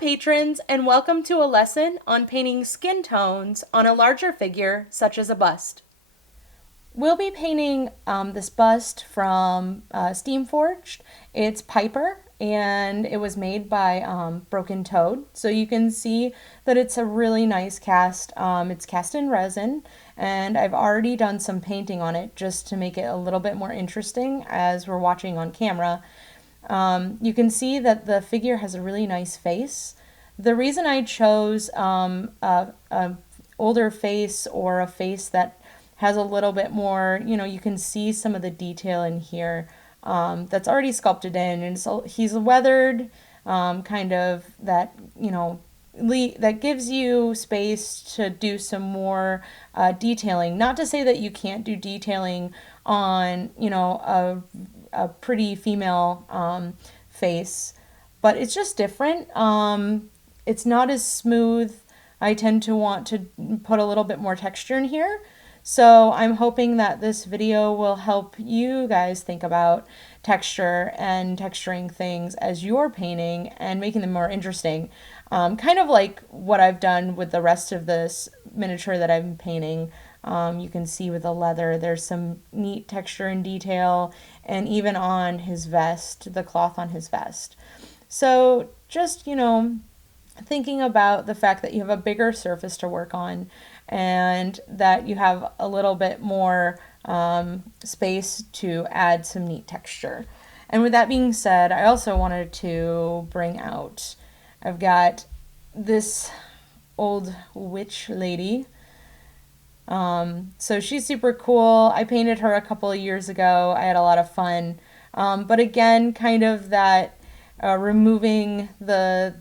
patrons, and welcome to a lesson on painting skin tones on a larger figure such as a bust. We'll be painting this bust from Steam Forged. It's Piper, and it was made by Broken Toad. So you can see that it's a really nice cast. It's cast in resin, and I've already done some painting on it just to make it a little bit more interesting as we're watching on camera. You can see that the figure has a really nice face. The reason I chose a older face, or a face that has a little bit more, you can see some of the detail in here that's already sculpted in, and so he's weathered, kind of that, that gives you space to do some more detailing. Not to say that you can't do detailing on, a pretty female face, but it's just different. It's not as smooth. I tend to want to put a little bit more texture in here. So I'm hoping that this video will help you guys think about texture and texturing things as you're painting and making them more interesting. Kind of like what I've done with the rest of this miniature that I'm painting. You can see with the leather, there's some neat texture and detail, and even on his vest, the cloth on his vest. So just, thinking about the fact that you have a bigger surface to work on and that you have a little bit more space to add some neat texture. And with that being said, I also wanted to bring out, I've got this old witch lady. So she's super cool. I painted her a couple of years ago. I had a lot of fun. But again, kind of that removing the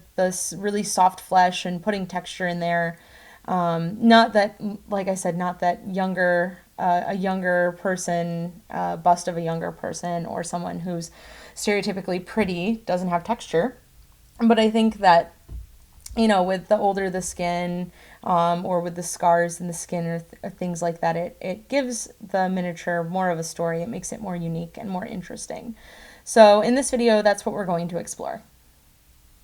really soft flesh and putting texture in there. Not that, like I said, not that a younger person, bust of a younger person, or someone who's stereotypically pretty doesn't have texture. But I think that, with the older the skin, or with the scars in the skin, or things like that, it gives the miniature more of a story. It makes it more unique and more interesting. So in this video, that's what we're going to explore.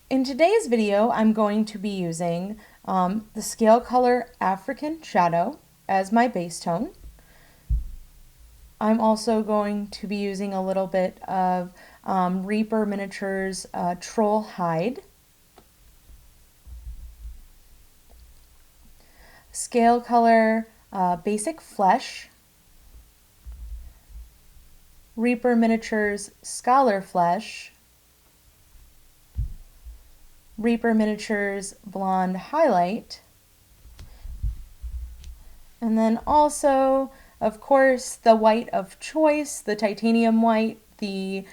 In today's video, I'm going to be using the Scale Color African Shadow as my base tone. I'm also going to be using a little bit of Reaper Miniatures Troll Hide, Scale Color Basic Flesh, Reaper Miniatures Scholar Flesh, Reaper Miniatures Blonde Highlight, and then also, of course, the white of choice, the titanium white, the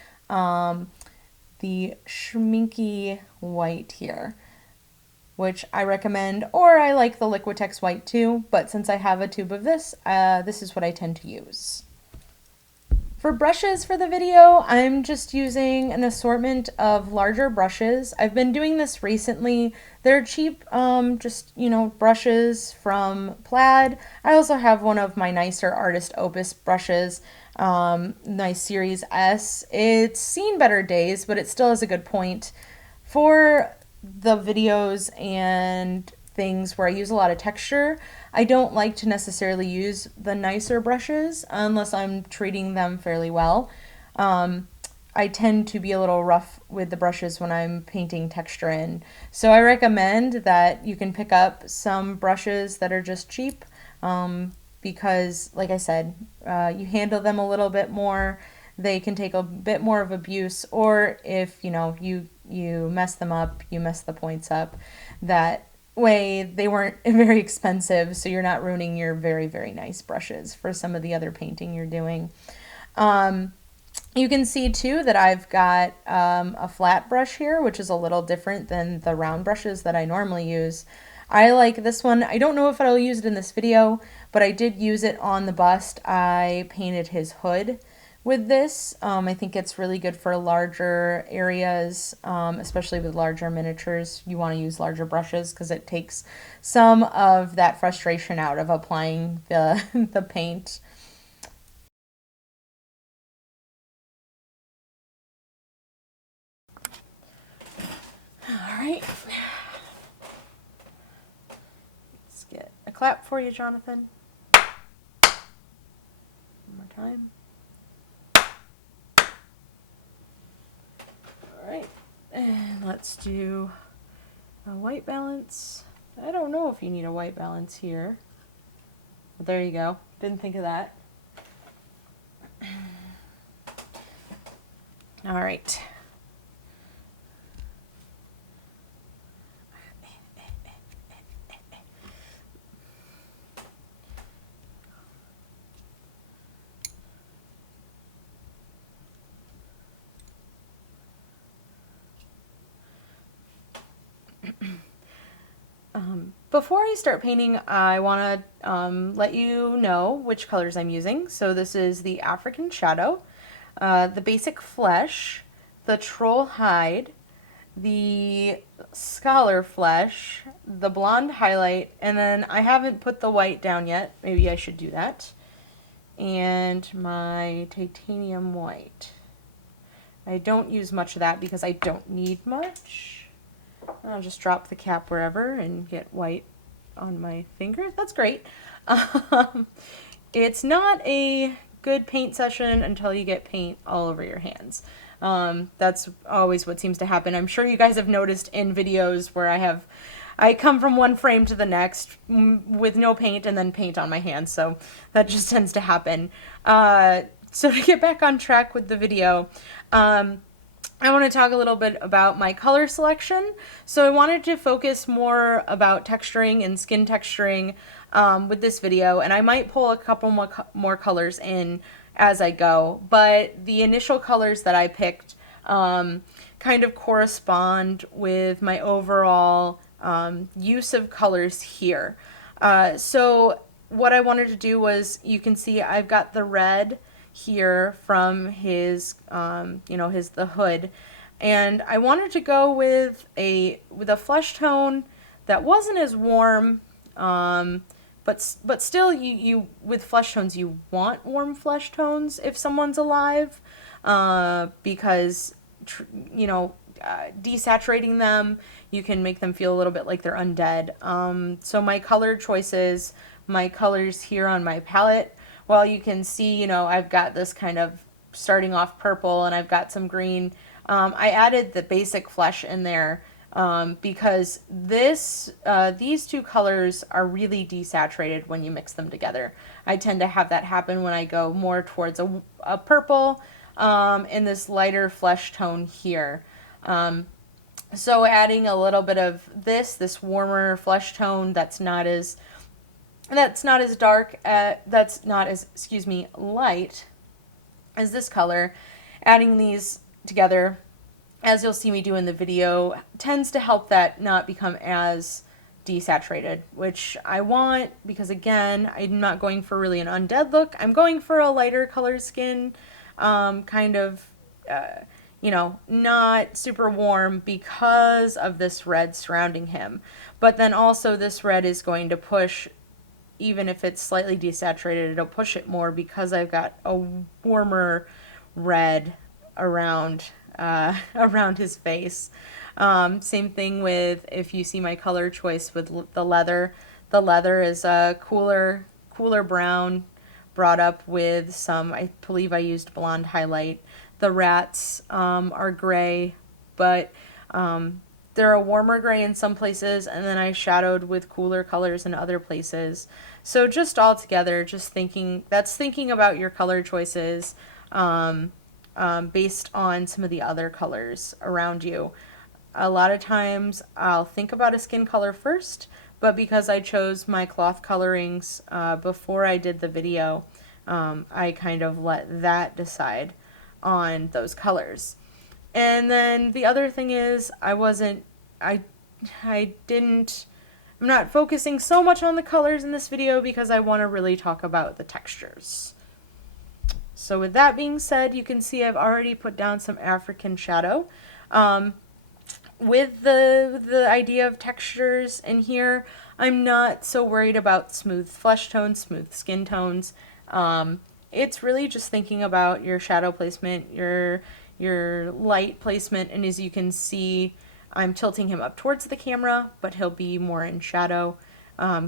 schminky white here, which I recommend, or I like the Liquitex white too, but since I have a tube of this, this is what I tend to use. For brushes for the video, I'm just using an assortment of larger brushes. I've been doing this recently. They're cheap, just, brushes from Plaid. I also have one of my nicer Artist Opus brushes, nice Series S. It's seen better days, but it still has a good point. For the videos and things where I use a lot of texture, I don't like to necessarily use the nicer brushes unless I'm treating them fairly well. I tend to be a little rough with the brushes when I'm painting texture in. So I recommend that you can pick up some brushes that are just cheap, because, like I said, you handle them a little bit more. They can take a bit more of abuse, or if you mess them up, you mess the points up. That way they weren't very expensive, so you're not ruining your very, very nice brushes for some of the other painting you're doing. You can see too that I've got a flat brush here, which is a little different than the round brushes that I normally use. I like this one. I don't know if I'll use it in this video, but I did use it on the bust. I painted his hood with this. I think it's really good for larger areas, especially with larger miniatures. You want to use larger brushes because it takes some of that frustration out of applying the paint. All right, clap for you, Jonathan. One more time. All right, and let's do a white balance. I don't know if you need a white balance here. But there you go. Didn't think of that. All right. Before I start painting, I want to let you know which colors I'm using. So this is the African Shadow, the Basic Flesh, the Troll Hide, the Scholar Flesh, the Blonde Highlight, and then I haven't put the white down yet. Maybe I should do that. And my Titanium White. I don't use much of that because I don't need much. I'll just drop the cap wherever and get white on my finger. That's great. It's not a good paint session until you get paint all over your hands. That's always what seems to happen. I'm sure you guys have noticed in videos where I come from one frame to the next with no paint and then paint on my hands. So that just tends to happen. So to get back on track with the video, I want to talk a little bit about my color selection. So I wanted to focus more about texturing and skin texturing with this video, and I might pull a couple more colors in as I go, but the initial colors that I picked kind of correspond with my overall use of colors here. So what I wanted to do was, you can see I've got the red here from his the hood, and I wanted to go with a flesh tone that wasn't as warm, but still you with flesh tones you want warm flesh tones if someone's alive, because desaturating them, you can make them feel a little bit like they're undead. So my color choices, my colors here on my palette, well, you can see, I've got this kind of starting off purple, and I've got some green. I added the basic flesh in there because these two colors are really desaturated when you mix them together. I tend to have that happen when I go more towards a purple in this lighter flesh tone here. So adding a little bit of this warmer flesh tone that's not as dark, that's not as, light as this color, adding these together, as you'll see me do in the video, tends to help that not become as desaturated, which I want, because again, I'm not going for really an undead look. I'm going for a lighter colored skin, kind of, not super warm because of this red surrounding him. But then also this red is going to push, even if it's slightly desaturated, it'll push it more because I've got a warmer red around his face. Same thing with, if you see my color choice with the leather. The leather is a cooler brown, brought up with some, I believe I used blonde highlight. The rats are gray, but they're a warmer gray in some places, and then I shadowed with cooler colors in other places. So just all together, thinking about your color choices based on some of the other colors around you. A lot of times I'll think about a skin color first, but because I chose my cloth colorings before I did the video, I kind of let that decide on those colors. And then the other thing is, I'm not focusing so much on the colors in this video because I want to really talk about the textures. So with that being said, you can see I've already put down some African shadow. With the idea of textures in here, I'm not so worried about smooth flesh tones, smooth skin tones. It's really just thinking about your shadow placement, your light placement, and as you can see, I'm tilting him up towards the camera, but he'll be more in shadow.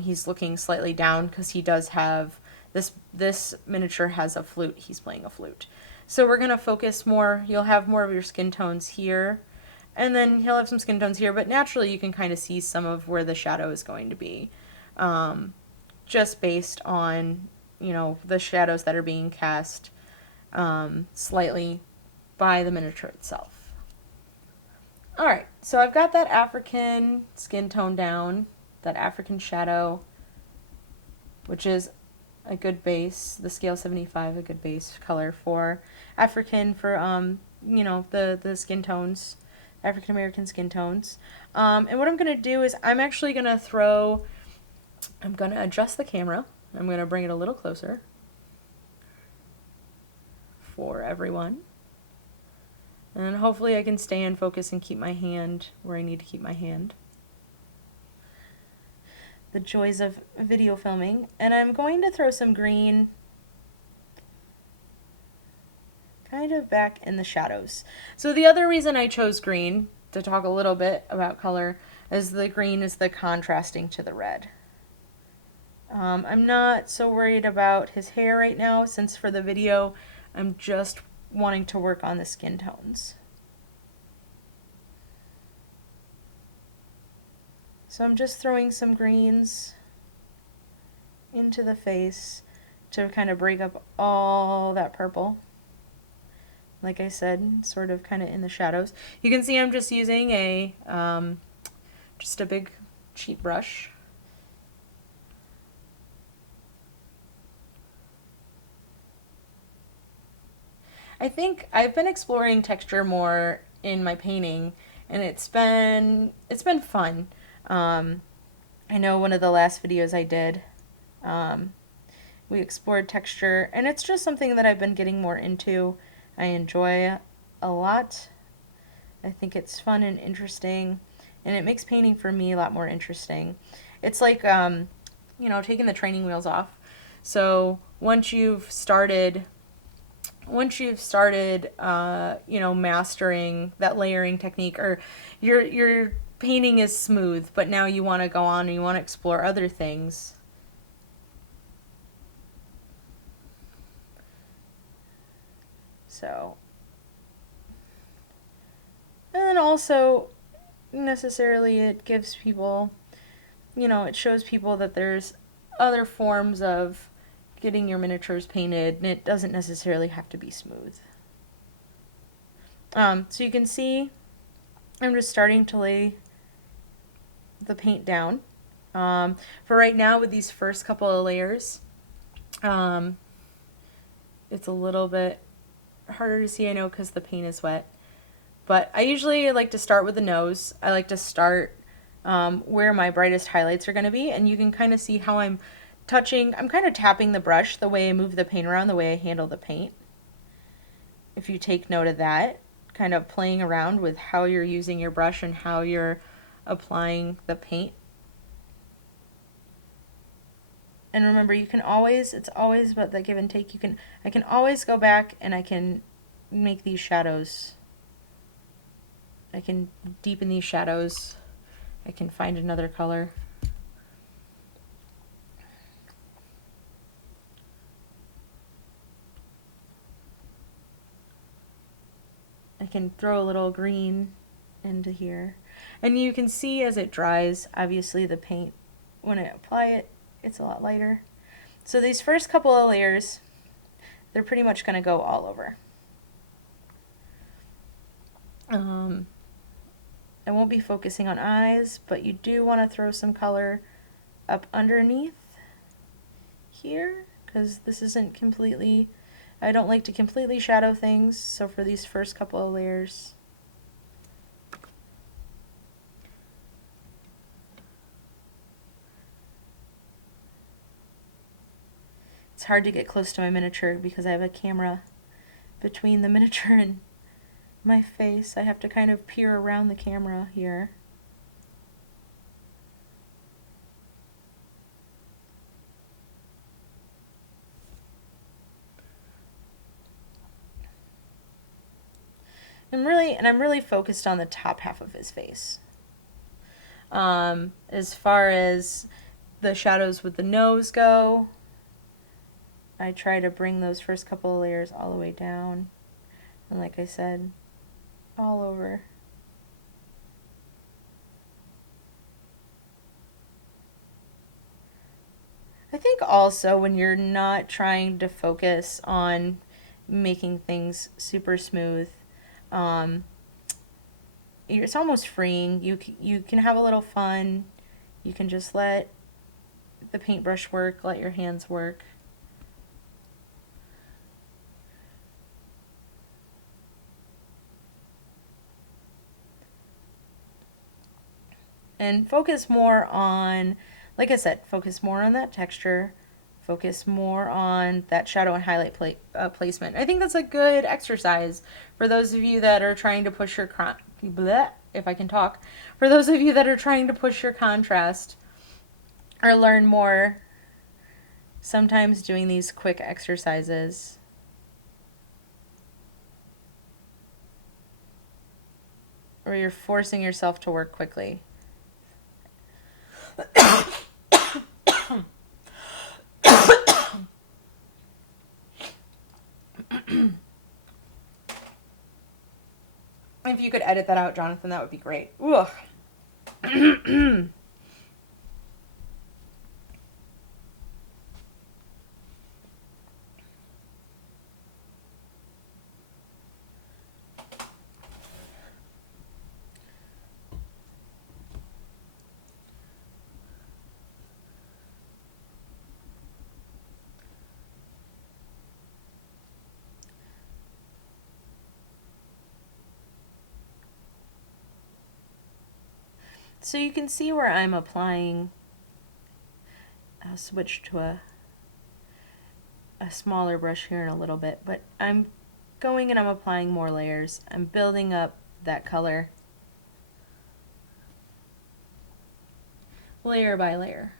He's looking slightly down because he does have this miniature has a flute. He's playing a flute. So we're going to focus more. You'll have more of your skin tones here, and then he'll have some skin tones here, but naturally you can kind of see some of where the shadow is going to be, just based on, the shadows that are being cast slightly by the miniature itself. Alright, so I've got that African skin tone down, that African shadow, which is a good base, the scale 75, a good base color for African, for, the skin tones, African American skin tones. And what I'm going to do is I'm going to adjust the camera. I'm going to bring it a little closer for everyone. And hopefully I can stay in focus and keep my hand where I need to keep my hand. The joys of video filming. And I'm going to throw some green kind of back in the shadows. So the other reason I chose green, to talk a little bit about color, is the green is the contrasting to the red. I'm not so worried about his hair right now, since for the video I'm just wanting to work on the skin tones. So I'm just throwing some greens into the face to kind of break up all that purple. Like I said, sort of kind of in the shadows. You can see I'm just using just a big cheap brush. I think I've been exploring texture more in my painting, and it's been fun. I know one of the last videos I did, we explored texture, and it's just something that I've been getting more into. I enjoy a lot. I think it's fun and interesting, and it makes painting for me a lot more interesting. It's like, taking the training wheels off. So once you've started, mastering that layering technique, or your painting is smooth, but now you want to go on and you want to explore other things. So, and then also, necessarily it gives people, it shows people that there's other forms of getting your miniatures painted, and it doesn't necessarily have to be smooth. So you can see I'm just starting to lay the paint down. For right now, with these first couple of layers, it's a little bit harder to see, I know, because the paint is wet. But I usually like to start with the nose. I like to start where my brightest highlights are going to be, and you can kind of see how I'm kind of tapping the brush, the way I move the paint around, the way I handle the paint. If you take note of that, kind of playing around with how you're using your brush and how you're applying the paint. And remember, it's always about the give and take. I can always go back and I can make these shadows. I can deepen these shadows. I can find another color. I can throw a little green into here. And you can see as it dries, obviously the paint, when I apply it, it's a lot lighter. So these first couple of layers, they're pretty much going to go all over. I won't be focusing on eyes, but you do want to throw some color up underneath here, because this isn't completely, I don't like to completely shadow things, so for these first couple of layers, it's hard to get close to my miniature because I have a camera between the miniature and my face. I have to kind of peer around the camera here. I'm really focused on the top half of his face. As far as the shadows with the nose go. I try to bring those first couple of layers all the way down. And like I said, all over. I think also when you're not trying to focus on making things super smooth, um, it's almost freeing. You can have a little fun. You can just let the paintbrush work, let your hands work. And focus more on, like I said, focus more on that texture, focus more on that shadow and highlight placement. I think that's a good exercise for those of you that are trying to push your bleh, if I can talk, for those of you that are trying to push your contrast or learn more. Sometimes doing these quick exercises or you're forcing yourself to work quickly. If you could edit that out, Jonathan, that would be great. Ugh. So you can see where I'm applying. I'll switch to a smaller brush here in a little bit, but I'm going and I'm applying more layers. I'm building up that color layer by layer.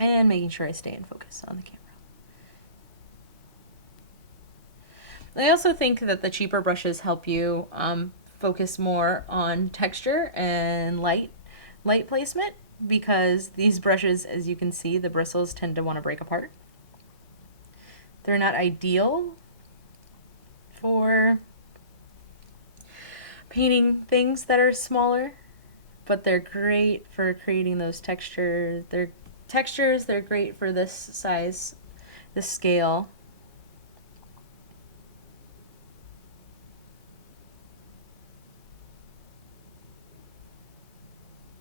And making sure I stay in focus on the camera. I also think that the cheaper brushes help you focus more on texture and light placement, because these brushes, as you can see, the bristles tend to want to break apart. They're not ideal for painting things that are smaller, but they're great for creating those textures. They're great for this size, this scale.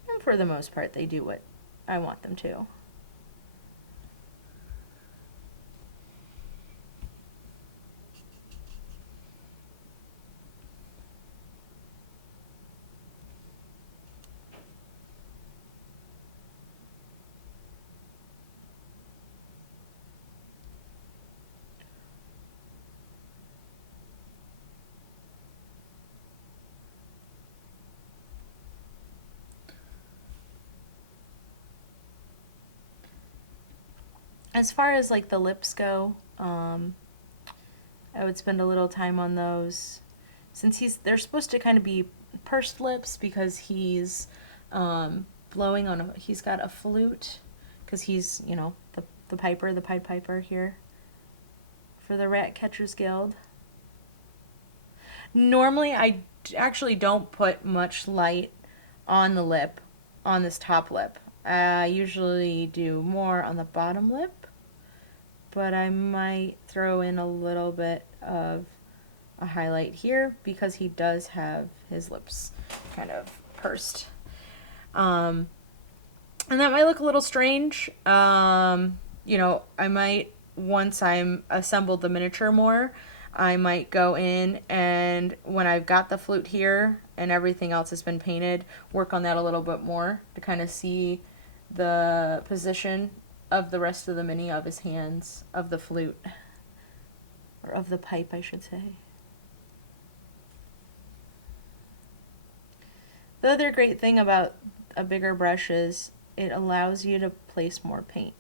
And for the most part, they do what I want them to. As far as like the lips go, I would spend a little time on those, since they're supposed to kind of be pursed lips, because he's blowing on he's got a flute, because he's, you know, the piper, the Pied Piper here for the Rat Catchers Guild. Normally I actually don't put much light on the lip, on this top lip. I usually do more on the bottom lip, but I might throw in a little bit of a highlight here because he does have his lips kind of pursed. And that might look a little strange. You know, I might, once I'm assembled the miniature more, I might go in and when I've got the flute here and everything else has been painted, work on that a little bit more to kind of see the position of the rest of the mini, of his hands, of the flute, or of the pipe, I should say. The other great thing about a bigger brush is it allows you to place more paint.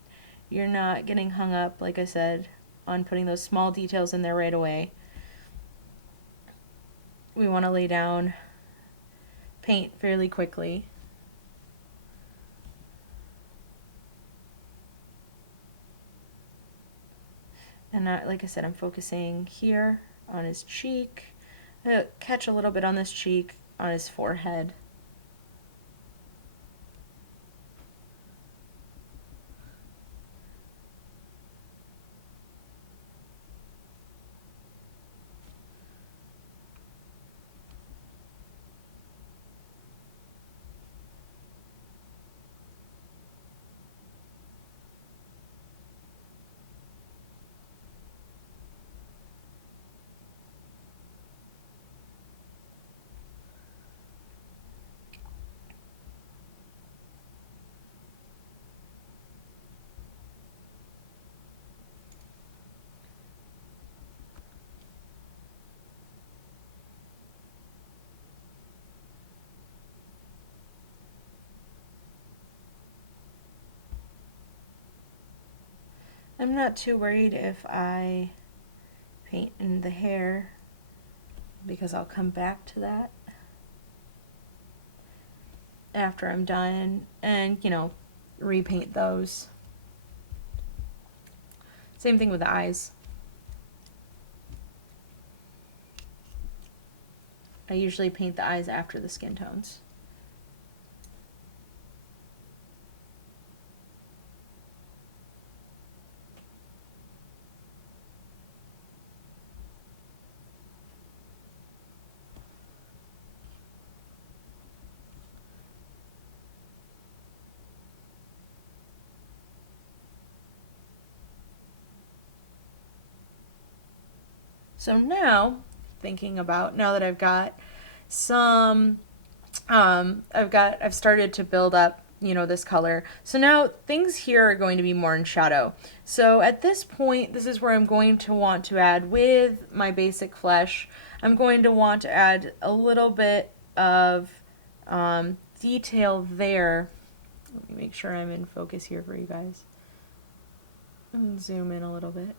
You're not getting hung up, like I said, on putting those small details in there right away. We want to lay down paint fairly quickly. And like I said, I'm focusing here on his cheek. Catch a little bit on this cheek, on his forehead. I'm not too worried if I paint in the hair because I'll come back to that after I'm done and, repaint those. Same thing with the eyes. I usually paint the eyes after the skin tones. So now, now that I've got some, I've started to build up, this color. So now things here are going to be more in shadow. So at this point, this is where I'm going to want to add with my basic flesh. I'm going to want to add a little bit of detail there. Let me make sure I'm in focus here for you guys. And zoom in a little bit.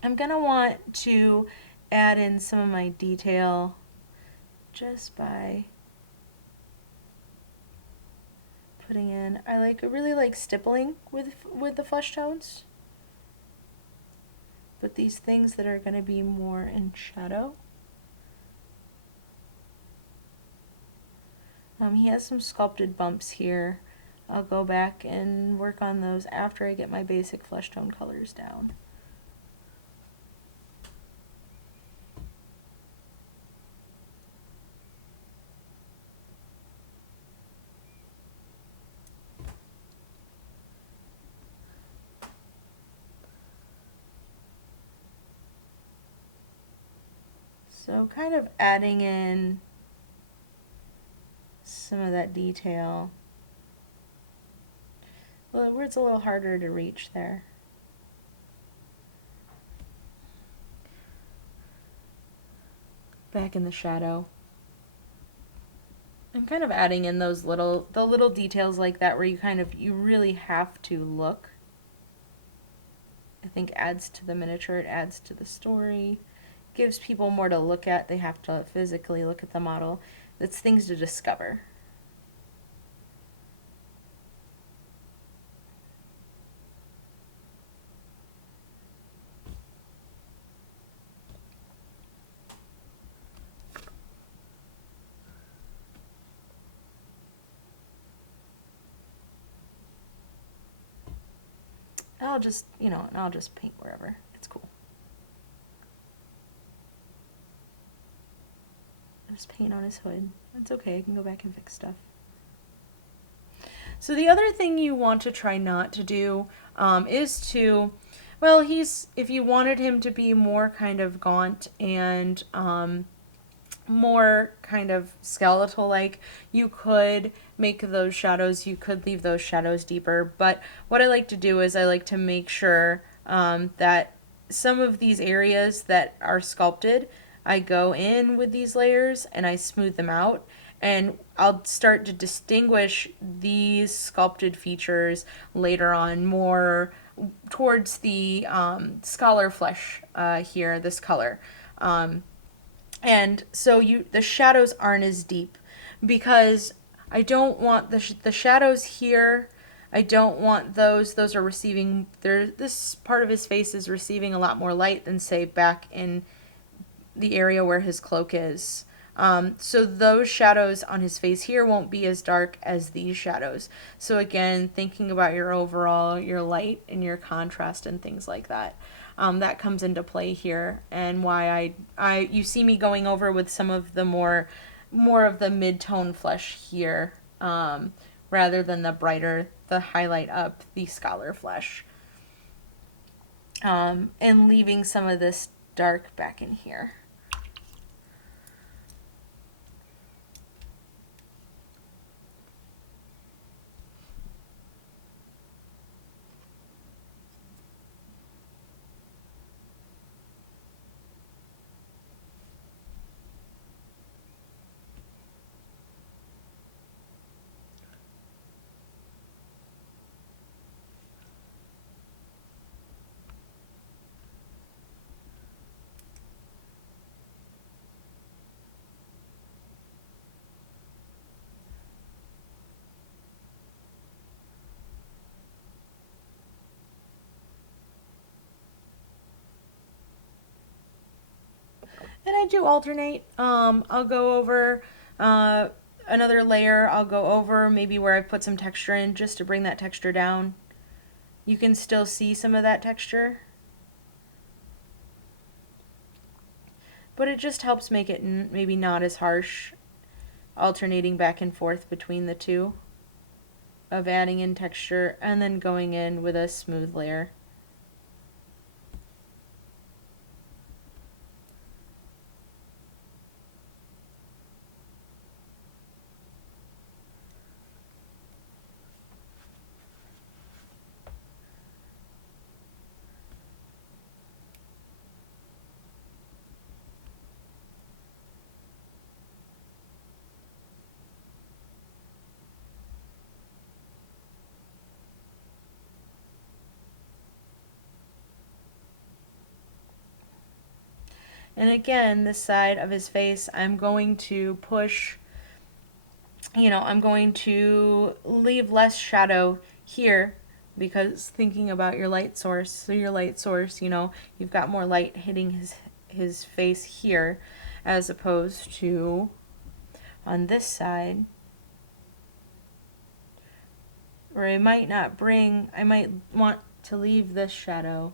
I'm going to want to add in some of my detail just by putting in, I really like stippling with the flesh tones. But these things that are going to be more in shadow. He has some sculpted bumps here. I'll go back and work on those after I get my basic flesh tone colors down. So kind of adding in some of that detail. Well, where it's a little harder to reach there. Back in the shadow. I'm kind of adding in the little details like that where you really have to look. I think adds to the miniature, it adds to the story. Gives people more to look at. They have to physically look at the model. It's things to discover. I'll just, and I'll just paint wherever. It's cool. Just paint on his hood. It's okay, I can go back and fix stuff. So the other thing you want to try not to do is to, well, if you wanted him to be more kind of gaunt and more kind of skeletal like, you could make those shadows, you could leave those shadows deeper, but what I like to do is I like to make sure that some of these areas that are sculpted, I go in with these layers and I smooth them out, and I'll start to distinguish these sculpted features later on more towards the scholar flesh here, this color. And so the shadows aren't as deep because I don't want the shadows here. I don't want those. Those are receiving. This part of his face is receiving a lot more light than say back in the area where his cloak is. So those shadows on his face here won't be as dark as these shadows. So again, thinking about your light and your contrast and things like that. That comes into play here, and why you see me going over with some of the more of the mid-tone flesh here, rather than the highlight up the scholar flesh, and leaving some of this dark back in here. And I do alternate. I'll go over another layer. I'll go over maybe where I've put some texture in just to bring that texture down. You can still see some of that texture, but it just helps make it maybe not as harsh, alternating back and forth between the two of adding in texture and then going in with a smooth layer. And again, this side of his face, I'm going to push, I'm going to leave less shadow here because thinking about your light source, you've got more light hitting his face here as opposed to on this side where I might want to leave this shadow.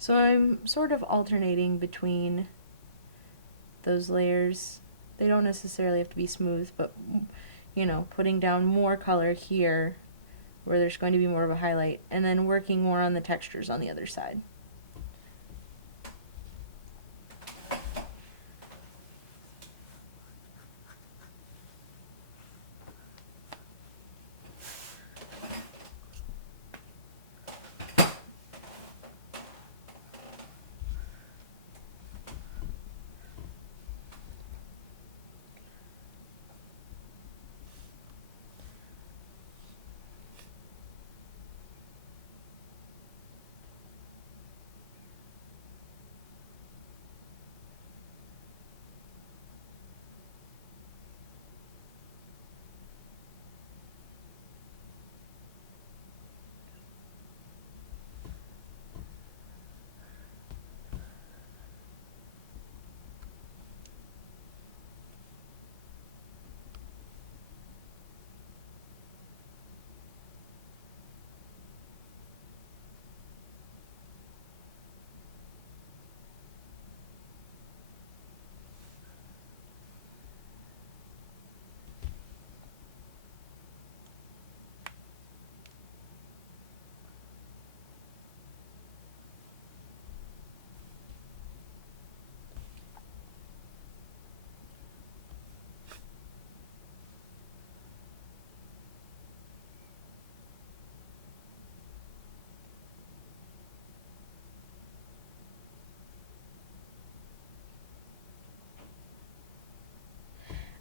So I'm sort of alternating between those layers. They don't necessarily have to be smooth, but putting down more color here where there's going to be more of a highlight, and then working more on the textures on the other side.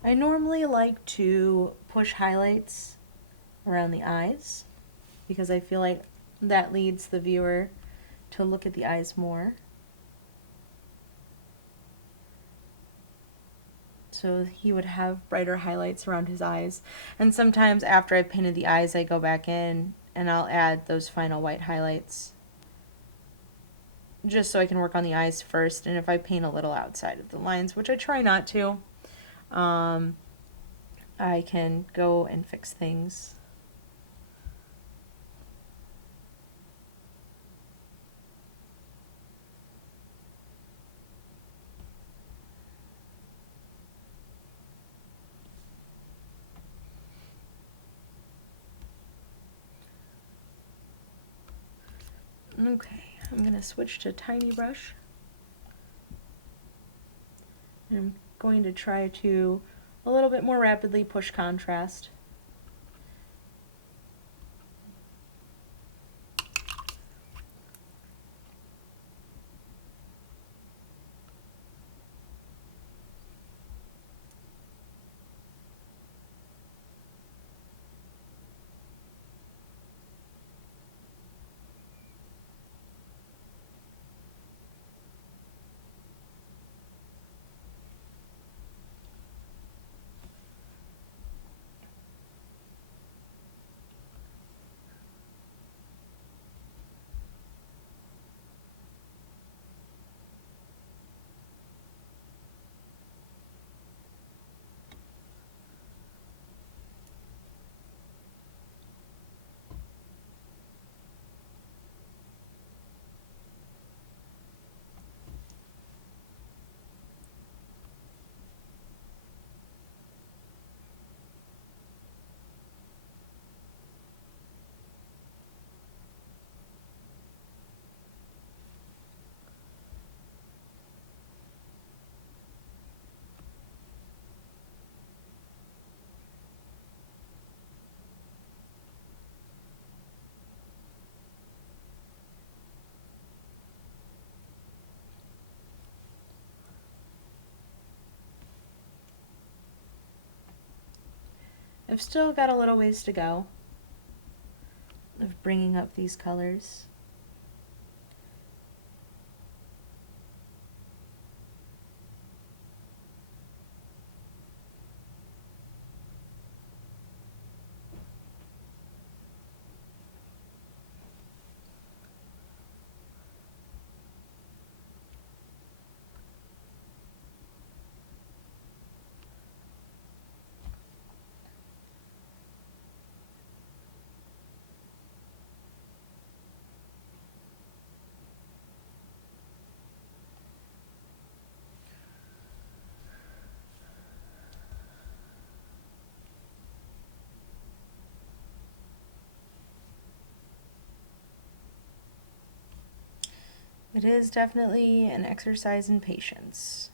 I normally like to push highlights around the eyes because I feel like that leads the viewer to look at the eyes more. So he would have brighter highlights around his eyes. And sometimes after I've painted the eyes, I go back in and I'll add those final white highlights just so I can work on the eyes first. And if I paint a little outside of the lines, which I try not to, I can go and fix things. Okay, I'm going to switch to tiny brush. I'm going to try to a little bit more rapidly push contrast. I've still got a little ways to go of bringing up these colors. It is definitely an exercise in patience.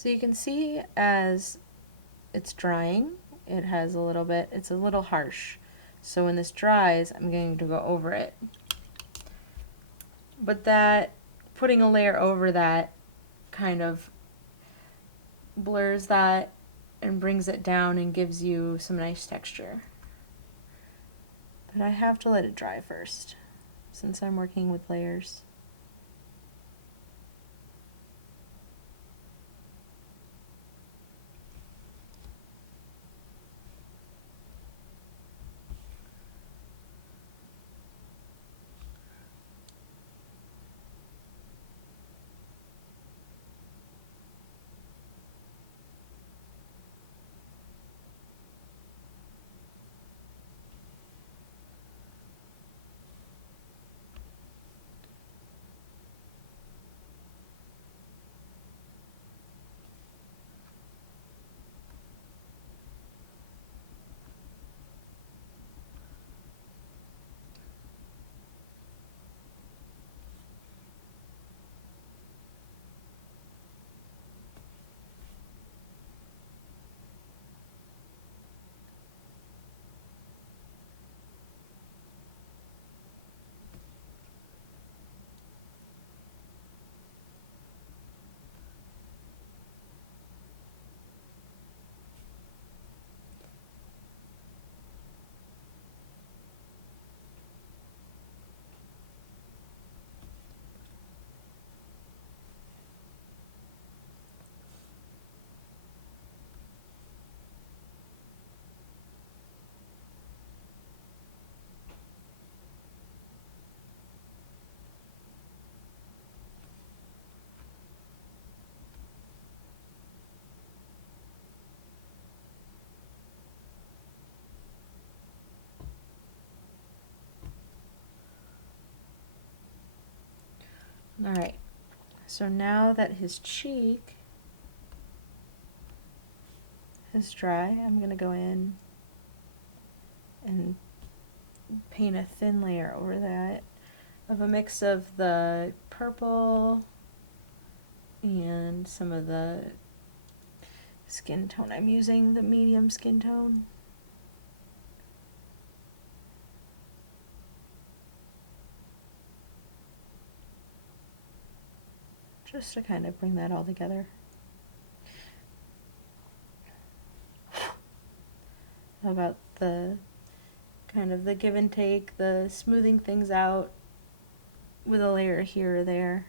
So you can see as it's drying, it has a little bit, it's a little harsh. So when this dries, I'm going to go over it. But that, putting a layer over that kind of blurs that and brings it down and gives you some nice texture. But I have to let it dry first, since I'm working with layers. All right, so now that his cheek is dry, I'm going to go in and paint a thin layer over that of a mix of the purple and some of the skin tone. I'm using the medium skin tone. Just to kind of bring that all together. How about the kind of the give and take, the smoothing things out with a layer here or there.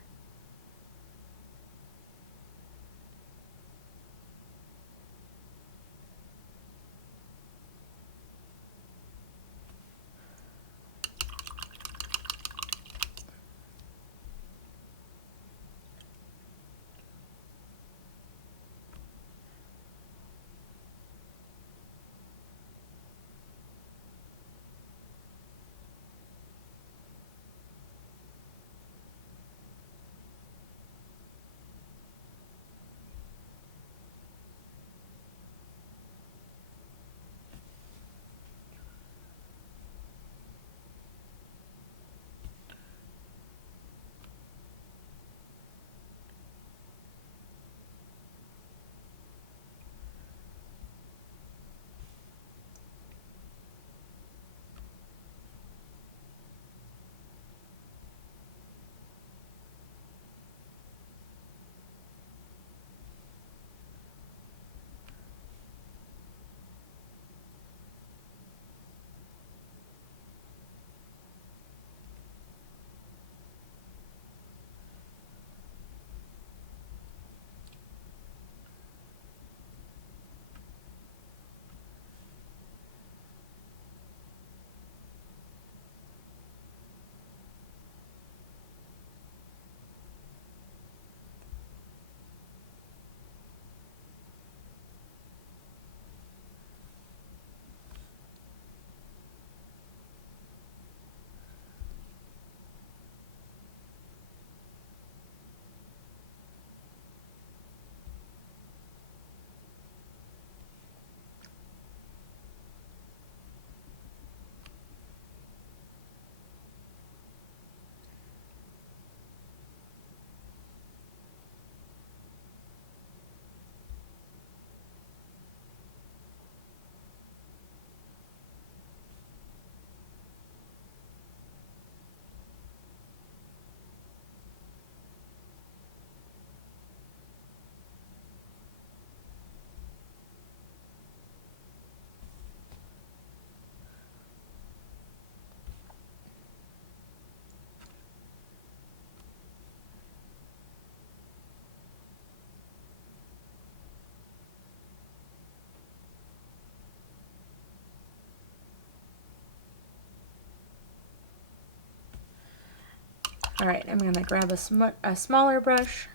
All right, I'm gonna grab a smaller brush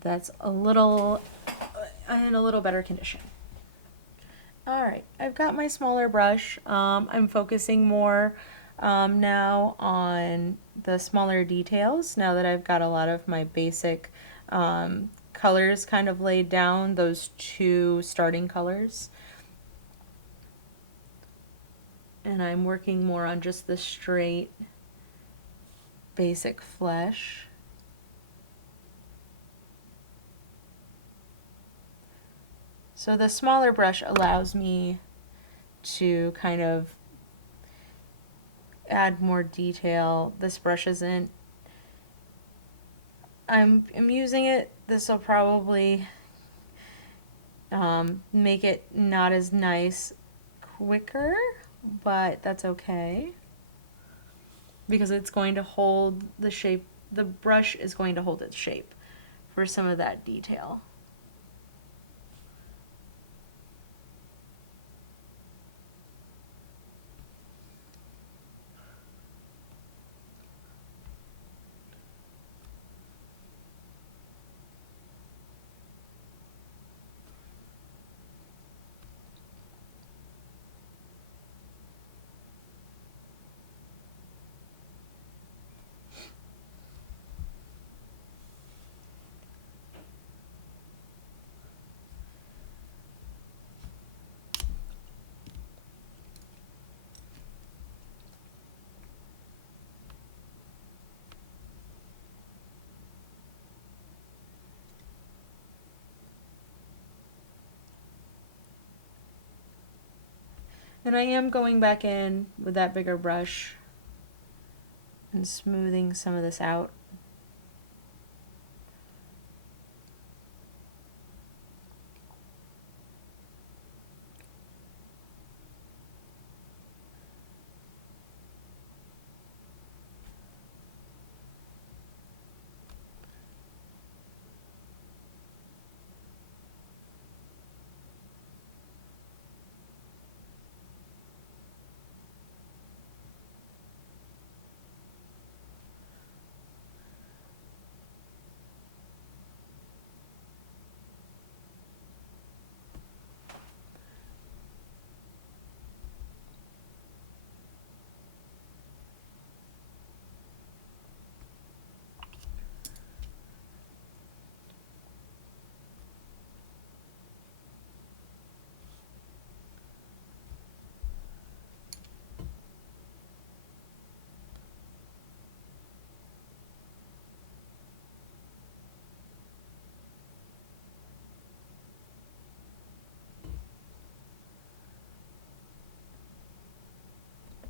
that's a little in a little better condition. All right, I've got my smaller brush. I'm focusing more now on the smaller details now that I've got a lot of my basic colors kind of laid down, those two starting colors. And I'm working more on just the straight basic flesh. So the smaller brush allows me to kind of add more detail. This brush isn't, I'm using it, this will probably make it not as nice quicker, but that's okay because it's going to hold the shape, the brush is going to hold its shape for some of that detail. And I am going back in with that bigger brush and smoothing some of this out.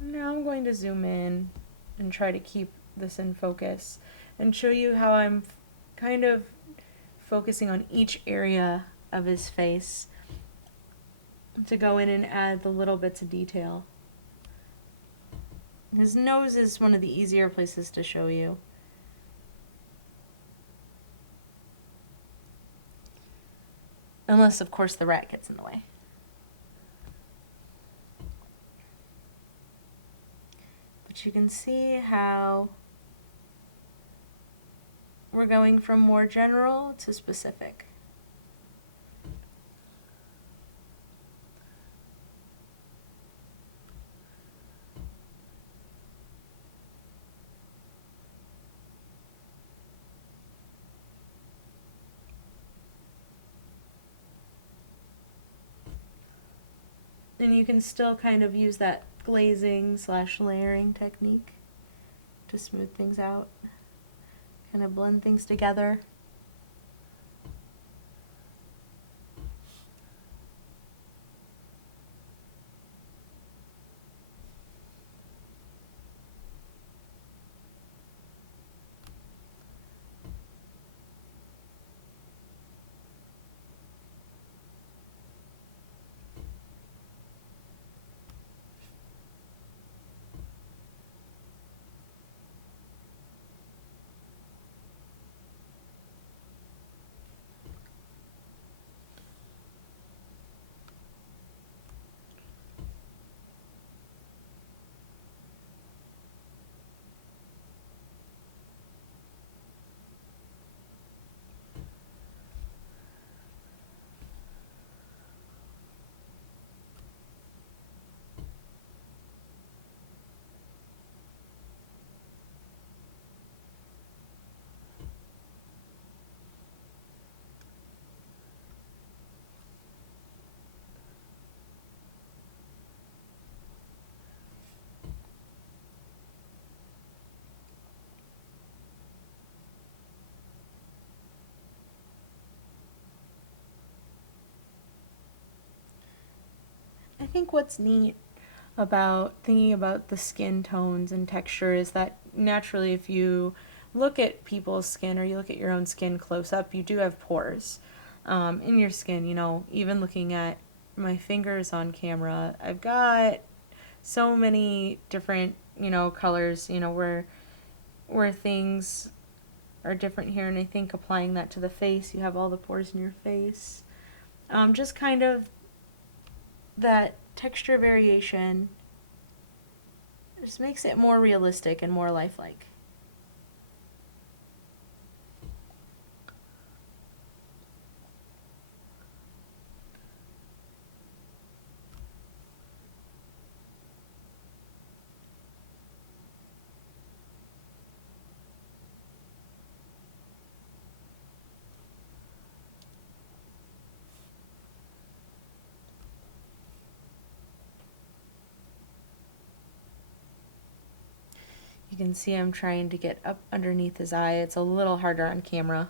Now I'm going to zoom in and try to keep this in focus and show you how I'm kind of focusing on each area of his face to go in and add the little bits of detail. His nose is one of the easier places to show you. Unless, of course, the rat gets in the way. But you can see how we're going from more general to specific. And you can still kind of use that glazing / layering technique to smooth things out, kind of blend things together. think what's neat about thinking about the skin tones and texture is that naturally, if you look at people's skin or you look at your own skin close up, you do have pores in your skin. You know, even looking at my fingers on camera, I've got so many different, you know, colors, you know, where things are different here. And I think applying that to the face, you have all the pores in your face. Just kind of that texture variation just makes it more realistic and more lifelike. You can see I'm trying to get up underneath his eye. It's a little harder on camera.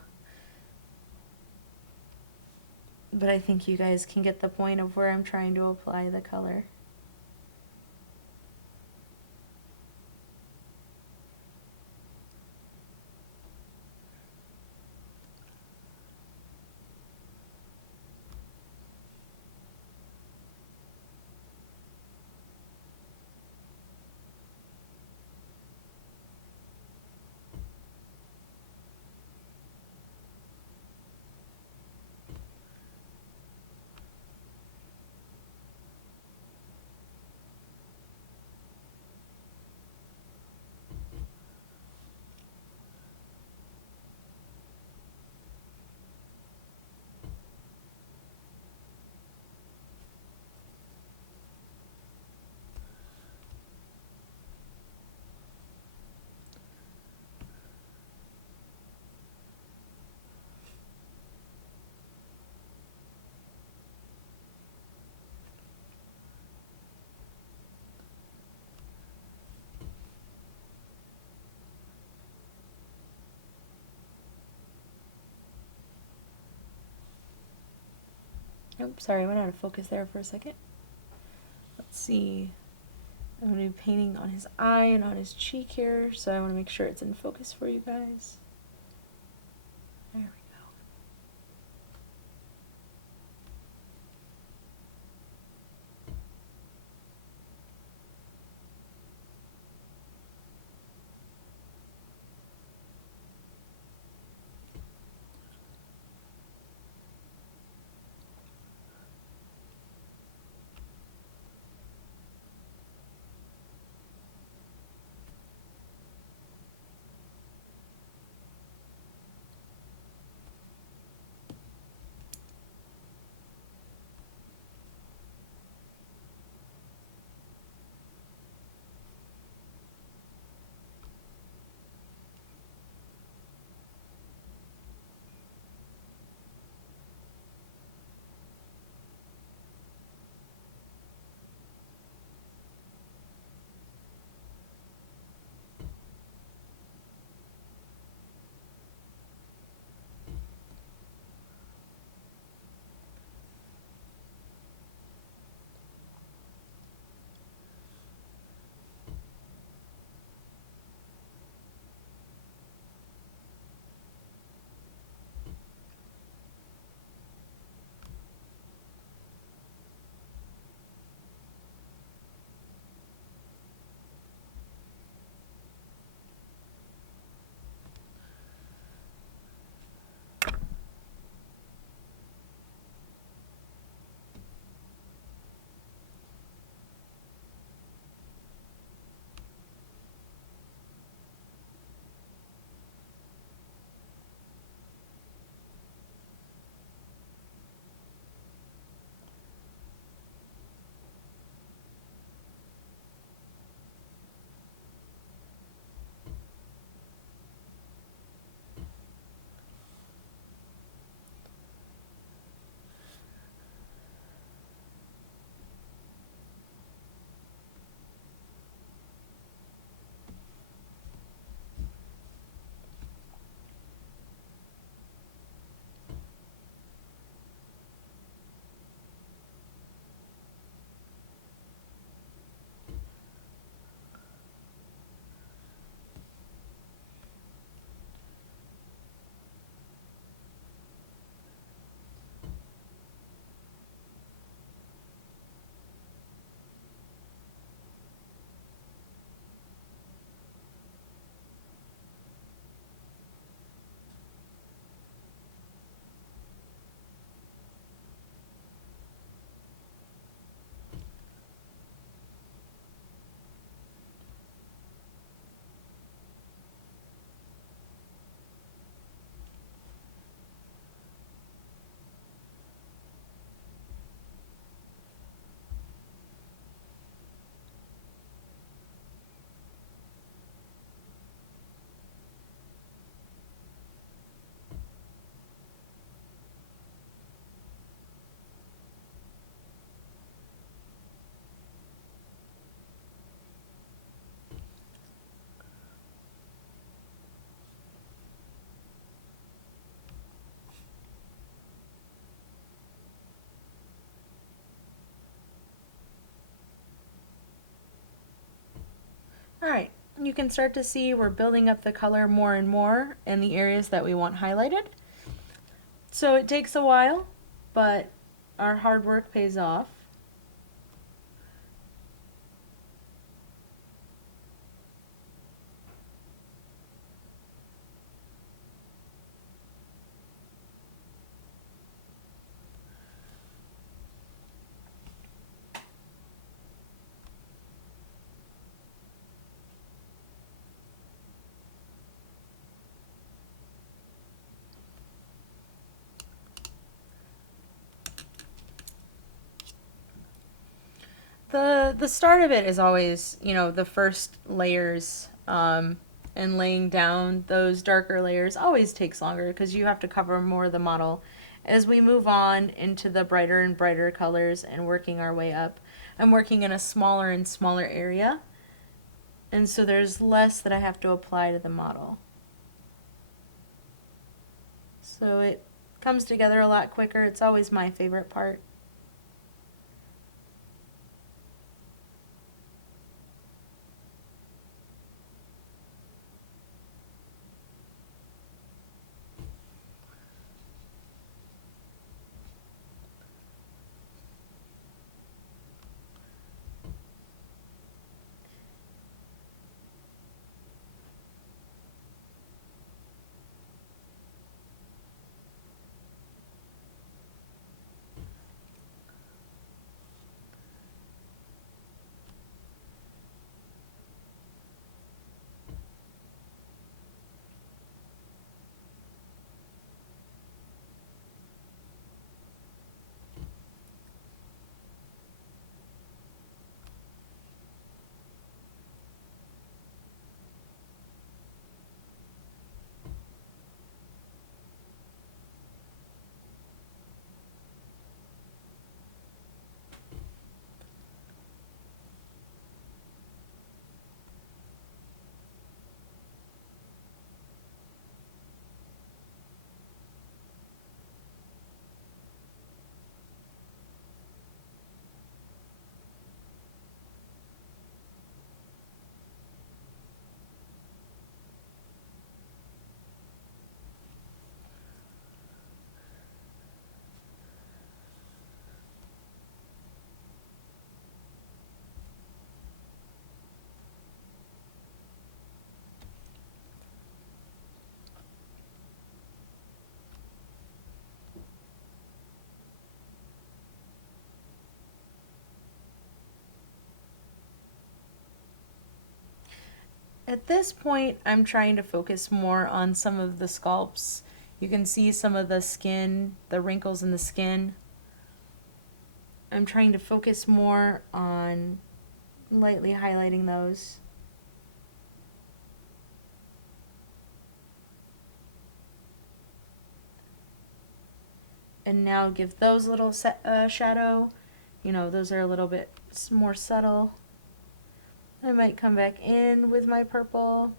But I think you guys can get the point of where I'm trying to apply the color. Oh, sorry, I went out of focus there for a second. Let's see. I'm going to be painting on his eye and on his cheek here, so I want to make sure it's in focus for you guys. There we go. Alright, you can start to see we're building up the color more and more in the areas that we want highlighted. So it takes a while, but our hard work pays off. The start of it is always, the first layers, and laying down those darker layers always takes longer because you have to cover more of the model. As we move on into the brighter and brighter colors and working our way up, I'm working in a smaller and smaller area, and so there's less that I have to apply to the model. So it comes together a lot quicker. It's always my favorite part. At this point, I'm trying to focus more on some of the sculpts. You can see some of the skin, the wrinkles in the skin. I'm trying to focus more on lightly highlighting those. And now give those a little shadow. Those are a little bit more subtle. I might come back in with my purple.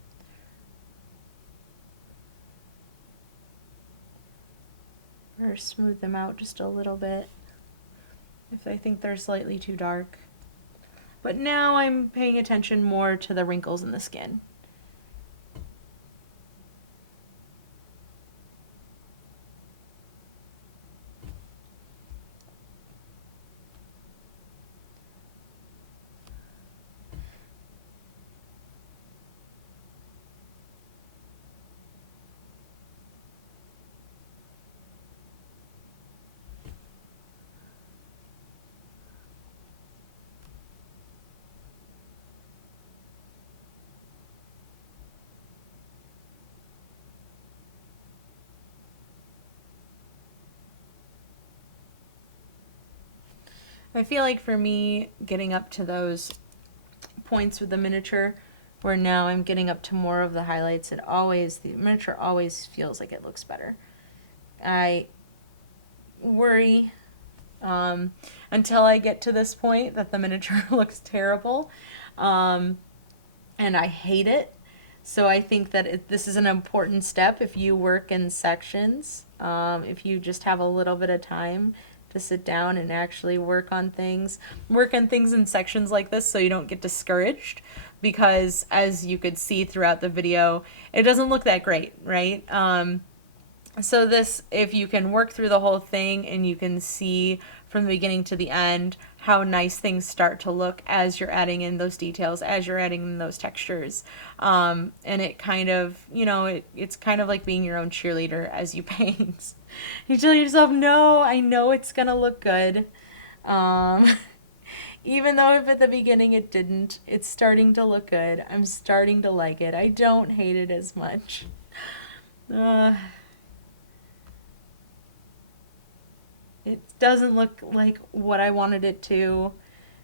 Or smooth them out just a little bit if I think they're slightly too dark. But now I'm paying attention more to the wrinkles in the skin. I feel like for me, getting up to those points with the miniature, where now I'm getting up to more of the highlights, the miniature always feels like it looks better. I worry until I get to this point that the miniature looks terrible, and I hate it. So I think that this is an important step if you work in sections, if you just have a little bit of time to sit down and actually work on things in sections like this so you don't get discouraged. because as you could see throughout the video, it doesn't look that great, right? So this, if you can work through the whole thing and you can see from the beginning to the end how nice things start to look as you're adding in those details, as you're adding in those textures. And it kind of, it's kind of like being your own cheerleader as you paint. You tell yourself, no, I know it's going to look good. Um, Even though if at the beginning it didn't, it's starting to look good. I'm starting to like it. I don't hate it as much. Uh, it doesn't look like what I wanted it to.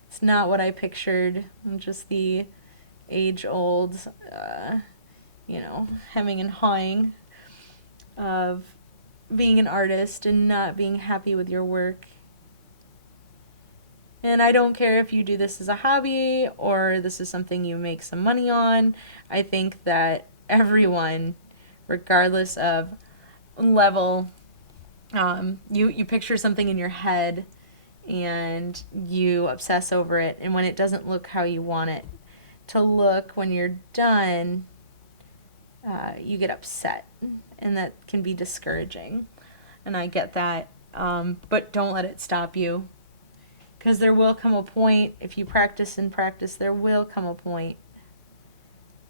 It's not what I pictured. I'm just the age old, hemming and hawing of being an artist and not being happy with your work. And I don't care if you do this as a hobby or this is something you make some money on. I think that everyone, regardless of level, you picture something in your head and you obsess over it. And when it doesn't look how you want it to look when you're done, you get upset. And that can be discouraging. And I get that. But don't let it stop you. Because there will come a point, if you practice and practice, there will come a point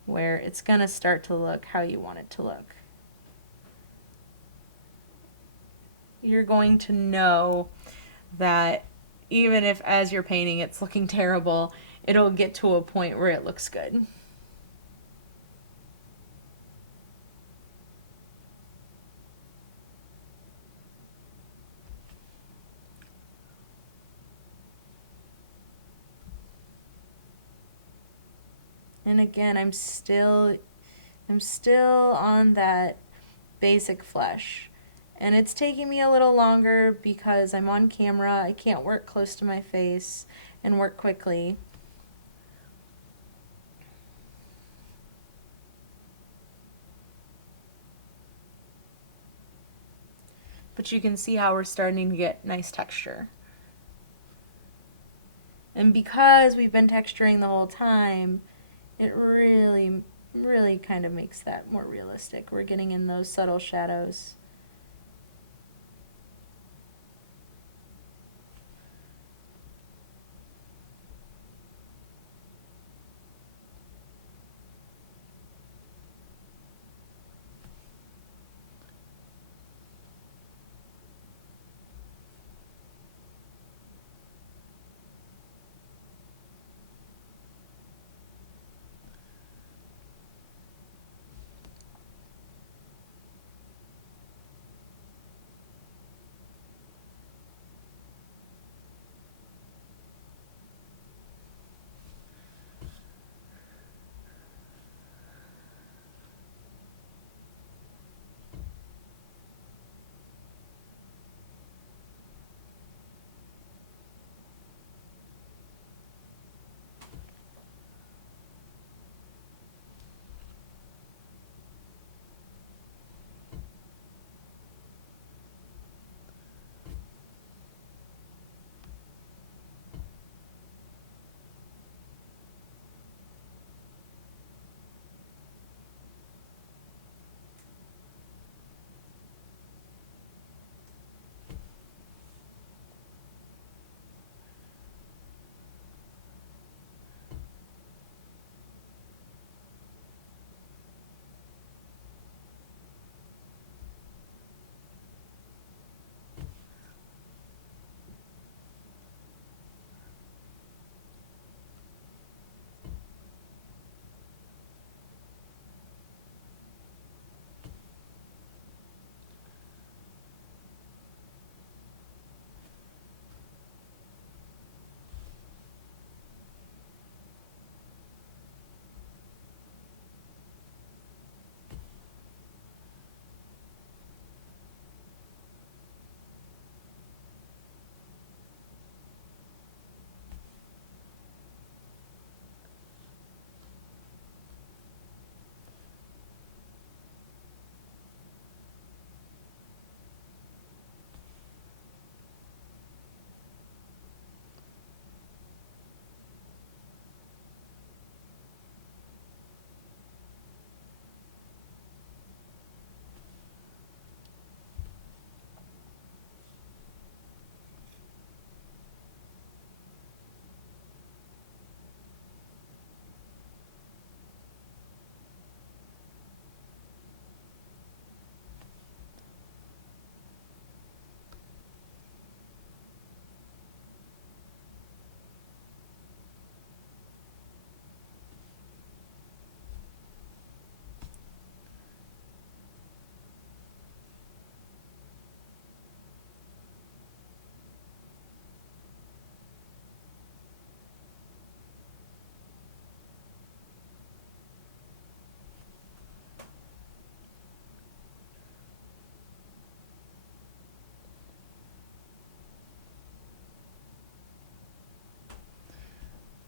where it's going to start to look how you want it to look. You're going to know that even if as you're painting it's looking terrible, it'll get to a point where it looks good. And again, I'm still on that basic flesh. And it's taking me a little longer because I'm on camera. I can't work close to my face and work quickly. But you can see how we're starting to get nice texture. And because we've been texturing the whole time, it really, really kind of makes that more realistic. We're getting in those subtle shadows.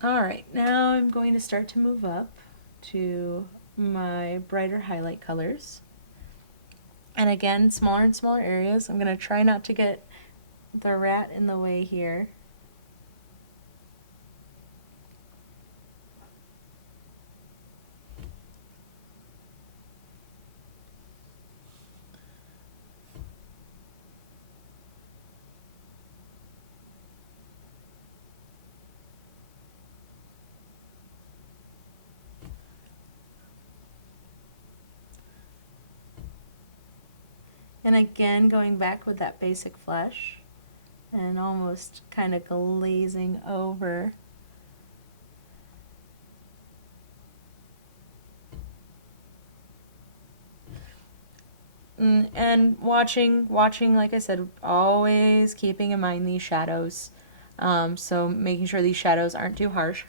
All right, now I'm going to start to move up to my brighter highlight colors. And again, smaller and smaller areas. I'm going to try not to get the rat in the way here. And again, going back with that basic flesh and almost kind of glazing over. And watching, like I said, always keeping in mind these shadows. So making sure these shadows aren't too harsh.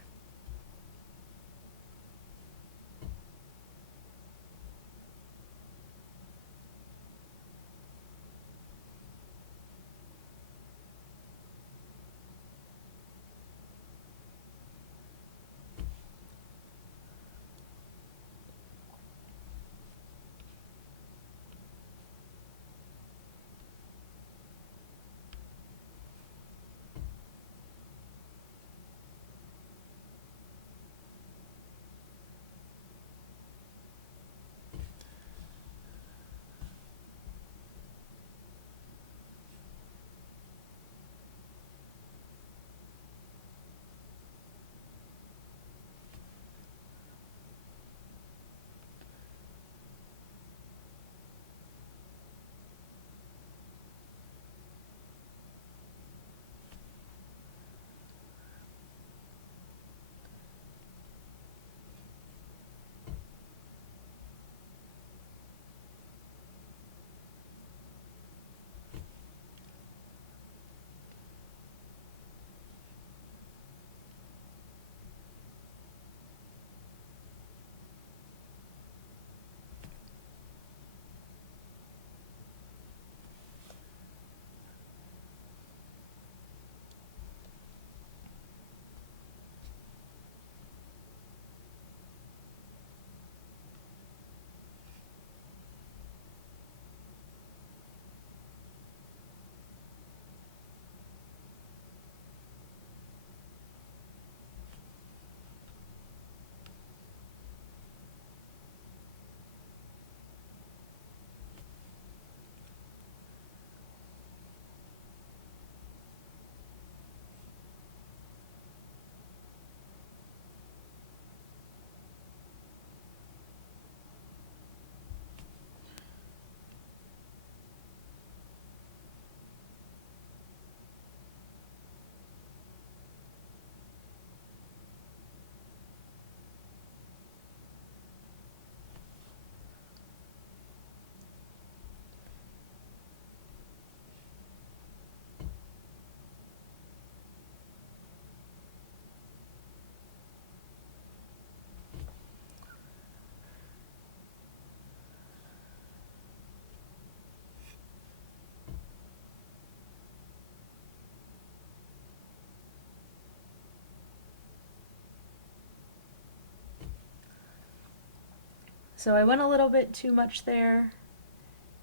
So I went a little bit too much there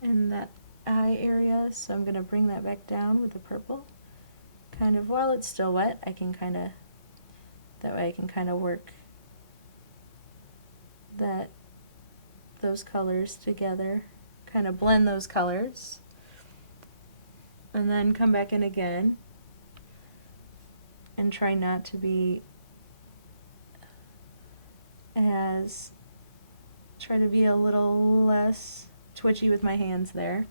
in that eye area, so I'm going to bring that back down with the purple. Kind of while it's still wet, I can kind of, that way I can kind of work those colors together, kind of blend those colors, and then come back in again and try not to be try to be a little less twitchy with my hands there.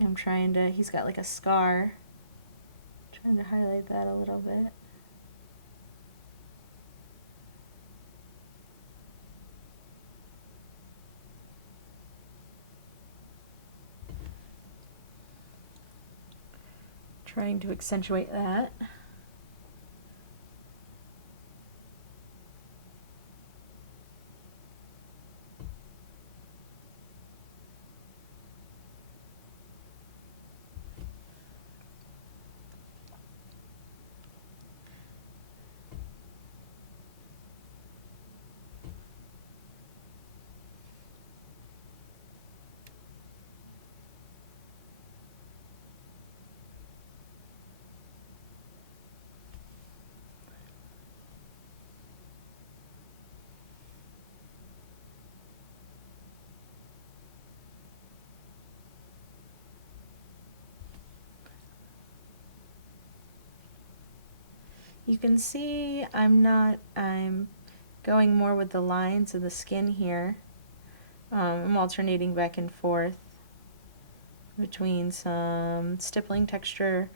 I'm trying to, he's got like a scar, trying to highlight that a little bit. Trying to accentuate that. You can see I'm going more with the lines of the skin here. I'm alternating back and forth between some stippling texture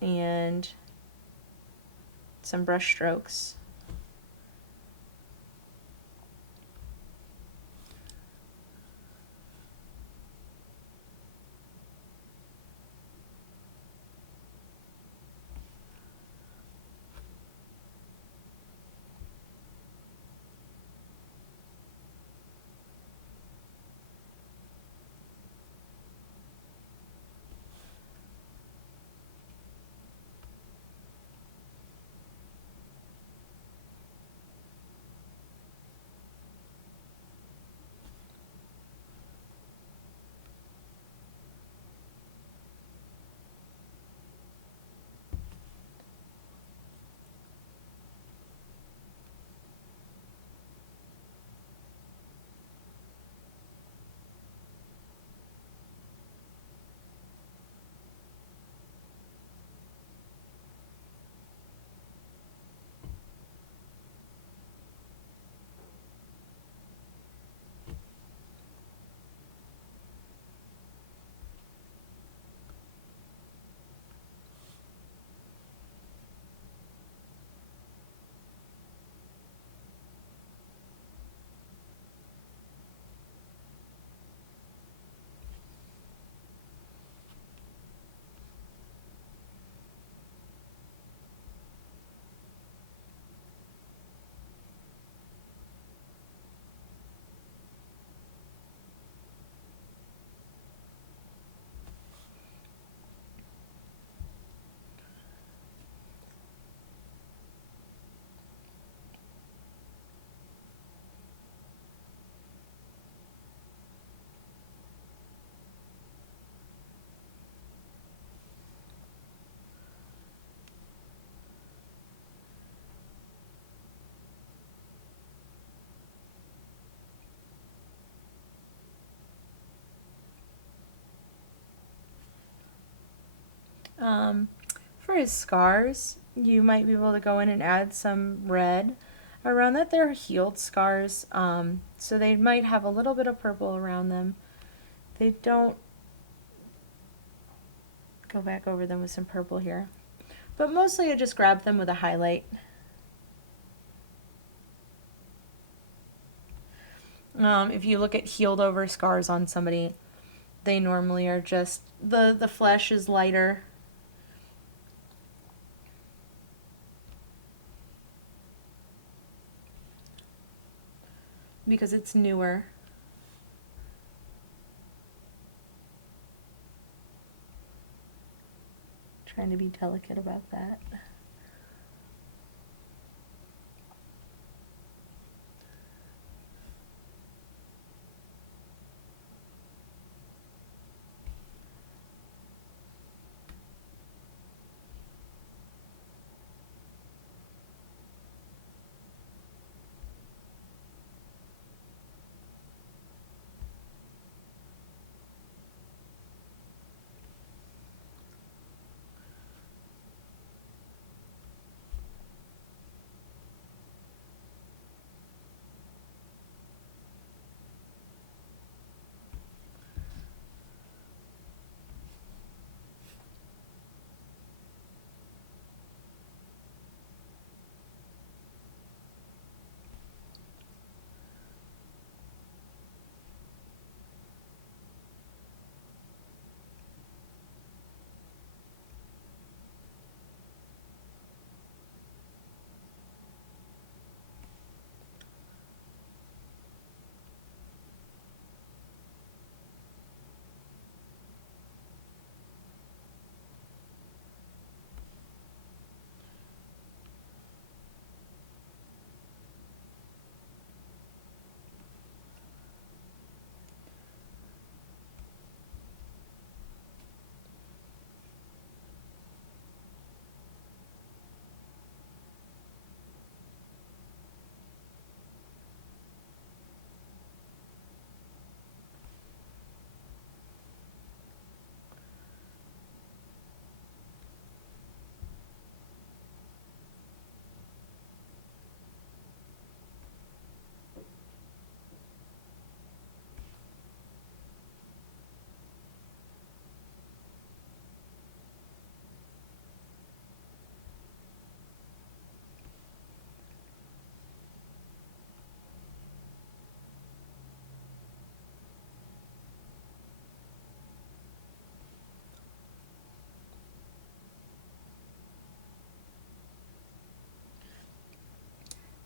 and some brush strokes. Um, for his scars, you might be able to go in and add some red around that. They're healed scars, so they might have a little bit of purple around them. They don't go back over them with some purple here. But mostly I just grab them with a highlight. If you look at healed over scars on somebody, they normally are just, the flesh is lighter. Because it's newer. Trying to be delicate about that.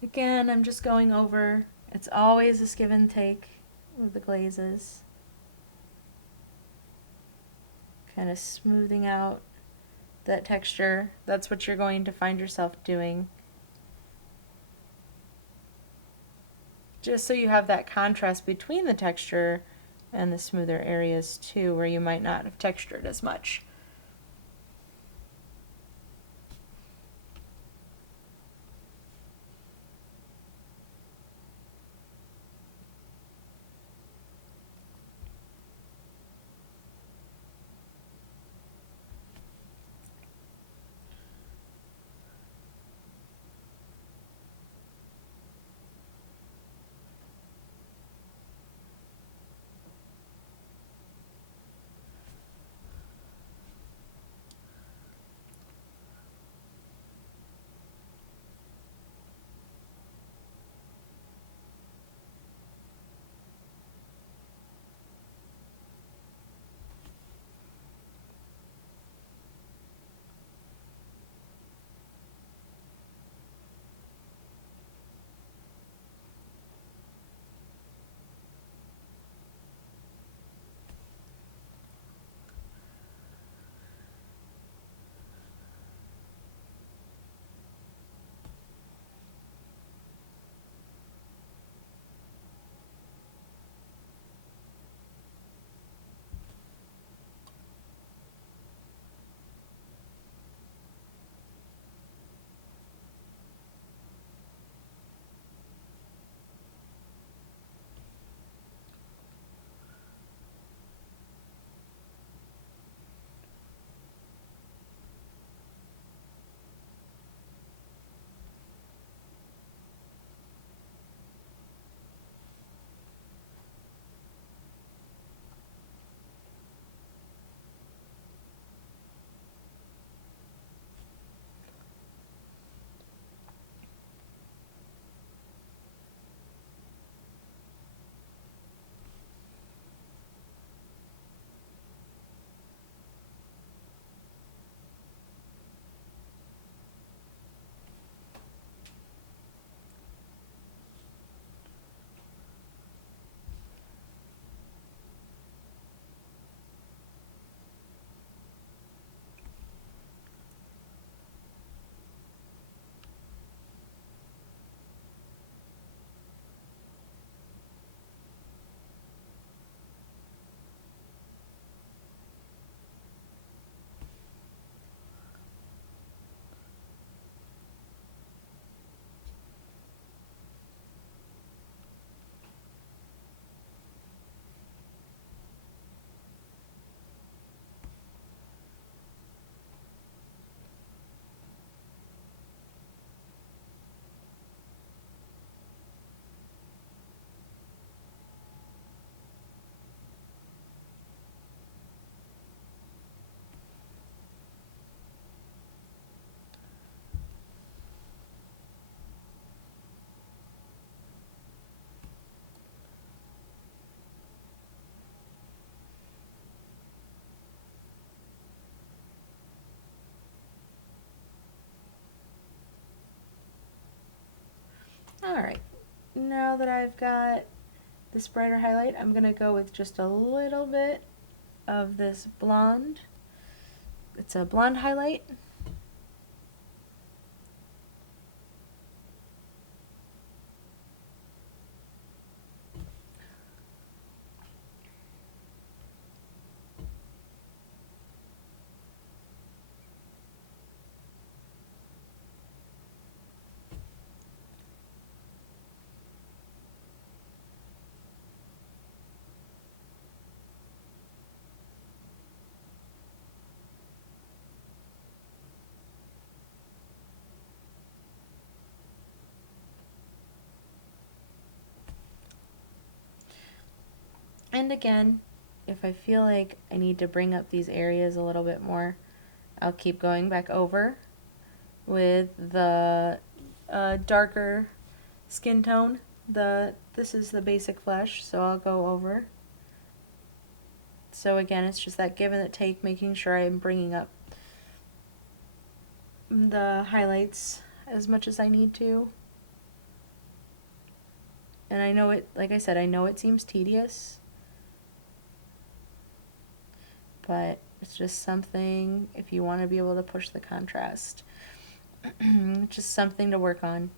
Again, I'm just going over, it's always this give and take with the glazes. Kind of smoothing out that texture. That's what you're going to find yourself doing. Just so you have that contrast between the texture and the smoother areas too, where you might not have textured as much. Alright, now that I've got this brighter highlight, I'm going to go with just a little bit of this blonde. It's a blonde highlight. And again, if I feel like I need to bring up these areas a little bit more, I'll keep going back over with the darker skin tone. This is the basic flesh, so I'll go over. So again, it's just that give and that take, making sure I'm bringing up the highlights as much as I need to. And I know it, like I said, I know it seems tedious, but it's just something, if you want to be able to push the contrast, just something to work on.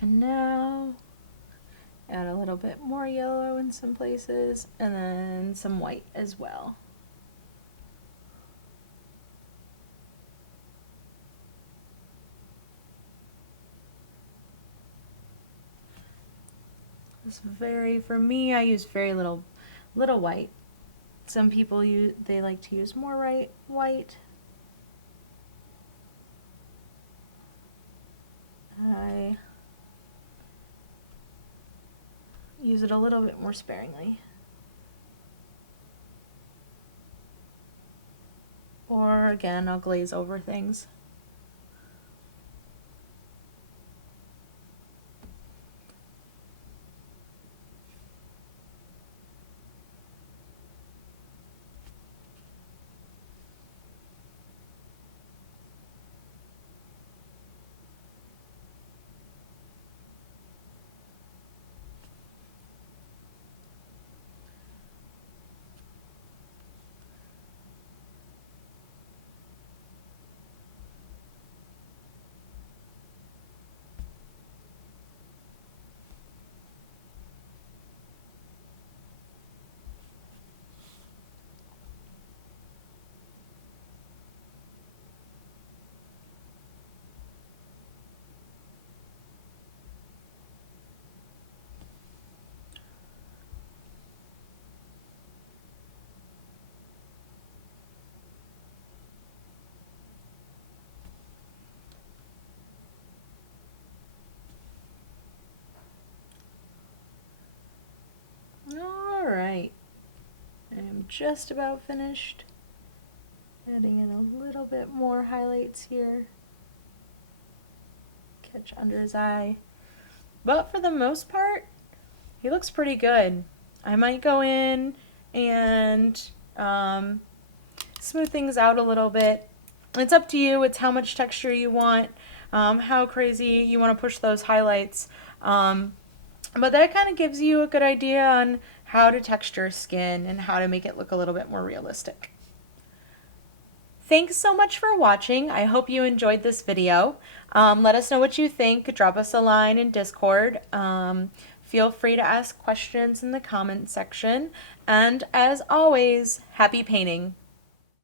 And now add a little bit more yellow in some places and then some white as well. It's for me, I use very little white. Some people they like to use more white. I use it a little bit more sparingly. Or again, I'll glaze over things. just about finished. Adding in a little bit more highlights here. Catch under his eye. But for the most part, he looks pretty good. I might go in and smooth things out a little bit. It's up to you. It's how much texture you want, how crazy you want to push those highlights. But that kind of gives you a good idea on how to texture skin and how to make it look a little bit more realistic. Thanks so much for watching. I hope you enjoyed this video. Let us know what you think. Drop us a line in Discord. Feel free to ask questions in the comments section. And as always, happy painting.